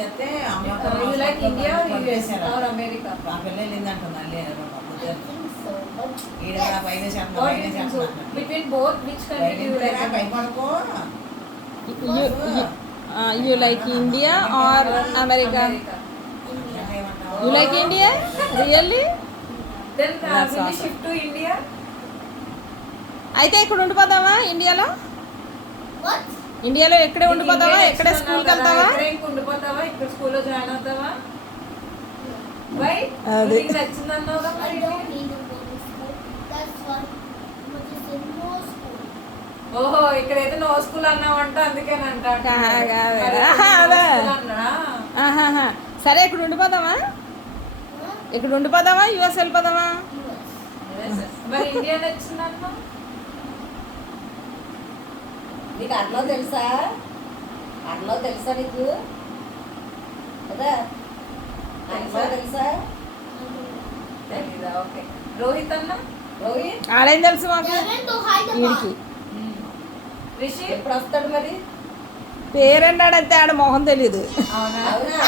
చెప్తే You like India or US or America? ఆ పిల్ల వెళ్ళిందంటుంది అల్లే ఈడ పైన What do you think so? Between both, which country do you like? భయపడుకో You like India or America? You like India? Really? Then That's will you awesome. shift to India? అయితే ఇక్కడ ఉండిపోదామా ఇండియాలో? ఇండియాలో ఎక్కడే ఉండిపోతావా? ఎక్కడే స్కూల్కి వెళ్తావా? ఇక్కడ ఉండిపోతావా? ఇక్కడ స్కూల్లో జాయిన్ అవుతావా? వై? అది. నీకు నచ్చిందన్నావుగా మరి? ఓహో ఇక్కడైతే నో స్కూల్ అన్నావంట అందుకేనంట. అదే. ఆహాహా. సరే ఇక్కడ ఉండిపోదామా? ఇక్కడ ఉండిపోదామా యుఎస్ వెళ్ళిపోదామా? మరి ఇండియా నచ్చిందన్నా? నీకు అట్లా తెలుసా నీకు కదా అట్లా తెలుసా తెలీదా? ఓకే. రోహిత్ అన్న? రోహిత్ ఆడేం తెలుసు మాకు వీడికి రిషి? ఎప్పుడు వస్తాడు మరి పేరన్నాడంతే ఆడ మొహం తెలీదు. అవునా? అవునా